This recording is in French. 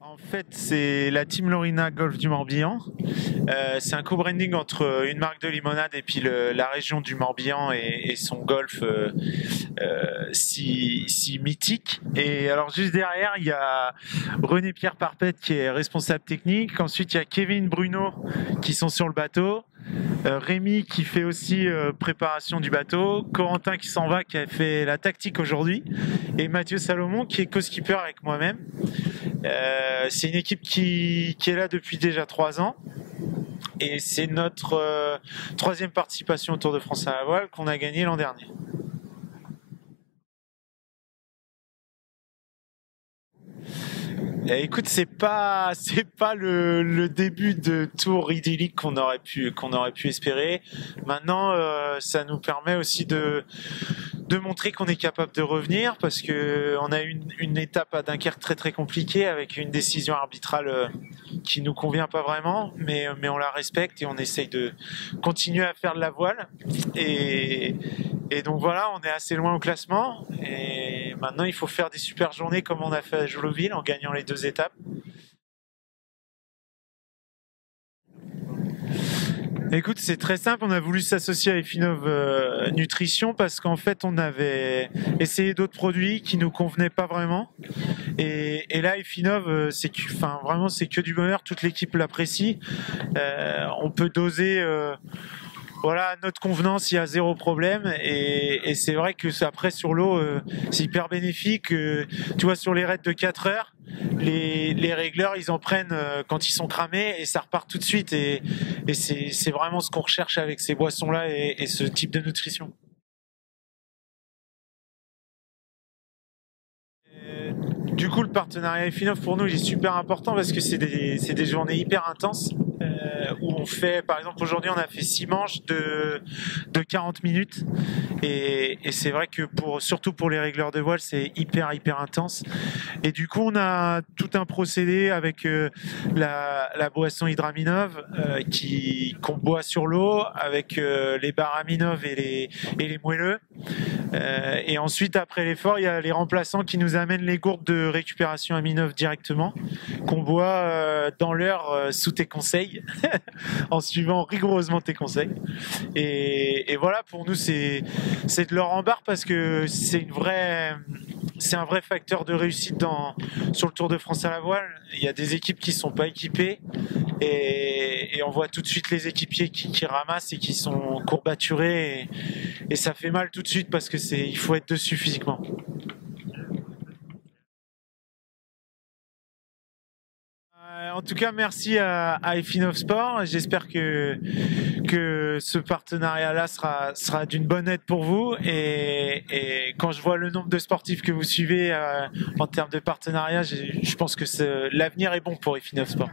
En fait, c'est la Team Lorina Golf du Morbihan. C'est un co-branding entre une marque de limonade et puis la région du Morbihan et son golf si mythique. Et alors juste derrière, il y a René-Pierre Parpette qui est responsable technique. Ensuite, il y a Kevin Bruno qui sont sur le bateau. Rémi qui fait aussi préparation du bateau, Corentin qui s'en va, qui a fait la tactique aujourd'hui, et Mathieu Salomon qui est co-skipper avec moi-même. C'est une équipe qui est là depuis déjà 3 ans, et c'est notre troisième participation au Tour de France à la voile qu'on a gagné l'an dernier. Écoute, c'est pas le début de tour idyllique qu'on aurait pu espérer. Maintenant, ça nous permet aussi de montrer qu'on est capable de revenir, parce que on a eu une étape à Dunkerque très très compliquée avec une décision arbitrale qui nous convient pas vraiment, mais on la respecte et on essaye de continuer à faire de la voile. Et donc voilà, on est assez loin au classement, et maintenant il faut faire des super journées comme on a fait à Jouloville en gagnant les 2 étapes. Écoute, c'est très simple, on a voulu s'associer à Efinov Nutrition parce qu'en fait on avait essayé d'autres produits qui nous convenaient pas vraiment, et là Efinov vraiment c'est que du bonheur, toute l'équipe l'apprécie. On peut doser voilà, à notre convenance, il y a zéro problème, et c'est vrai que après sur l'eau c'est hyper bénéfique. Tu vois, sur les raids de 4 heures, les régleurs ils en prennent quand ils sont cramés, et ça repart tout de suite, et c'est vraiment ce qu'on recherche avec ces boissons là et ce type de nutrition. Du coup, le partenariat Efinov pour nous il est super important parce que c'est des journées hyper intenses, où on fait, par exemple aujourd'hui on a fait 6 manches de 40 minutes, et c'est vrai que surtout pour les régleurs de voile c'est hyper intense, et du coup on a tout un procédé avec la boisson Hydraminov qu'on boit sur l'eau avec les barres Aminov et les moelleux. Et ensuite, après l'effort, il y a les remplaçants qui nous amènent les gourdes de récupération Aminov directement, qu'on boit dans l'heure sous tes conseils, en suivant rigoureusement tes conseils. Et voilà, pour nous, c'est de l'or en barre, parce que c'est un vrai facteur de réussite sur le Tour de France à la voile. Il y a des équipes qui ne sont pas équipées, et on voit tout de suite les équipiers qui ramassent et qui sont courbaturés, et ça fait mal tout de suite parce que il faut être dessus physiquement. En tout cas, merci à Efinov Sport. J'espère que ce partenariat-là sera d'une bonne aide pour vous. Et quand je vois le nombre de sportifs que vous suivez en termes de partenariat, je pense que l'avenir est bon pour Efinov Sport.